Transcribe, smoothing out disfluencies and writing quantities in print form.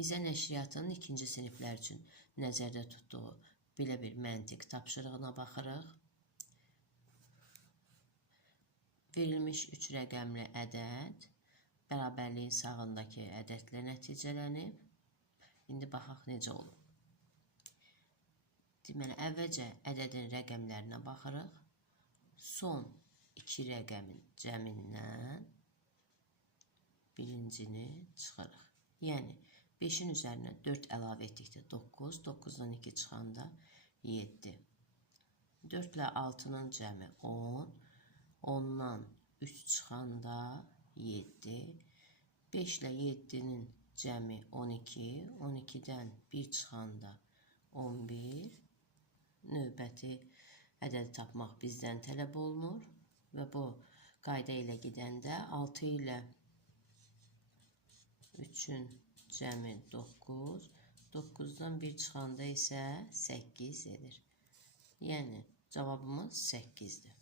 İzə nəşriyyatının 2-ci siniflər üçün nəzərdə tutduğu belə bir məntiq tapşırığına baxırıq. Verilmiş 3 rəqəmli ədəd bərabərliyin sağındakı ədədlə nəticələnib. İndi baxaq necə olur. Deməli, əvvəlcə ədədin rəqəmlərinə baxırıq. Son 2 rəqəmin cəmindən birincini çıxırıq. Yəni, 5-in üzərinə 4 əlavə etdikdə 9, 9-dan 2 çıxanda 7. 4 ilə 6-nın cəmi 10, 10-dan 3 çıxanda 7. 5 ilə 7-nin cəmi 12, 12-dən 1 çıxanda 11. Növbəti ədədi tapmaq bizdən tələb olunur və bu qayda ilə gedəndə 6 ilə 3-ün cəmi 9, 9-dan 1 çıxanda isə 8 edir. Yəni, cavabımız 8-dir.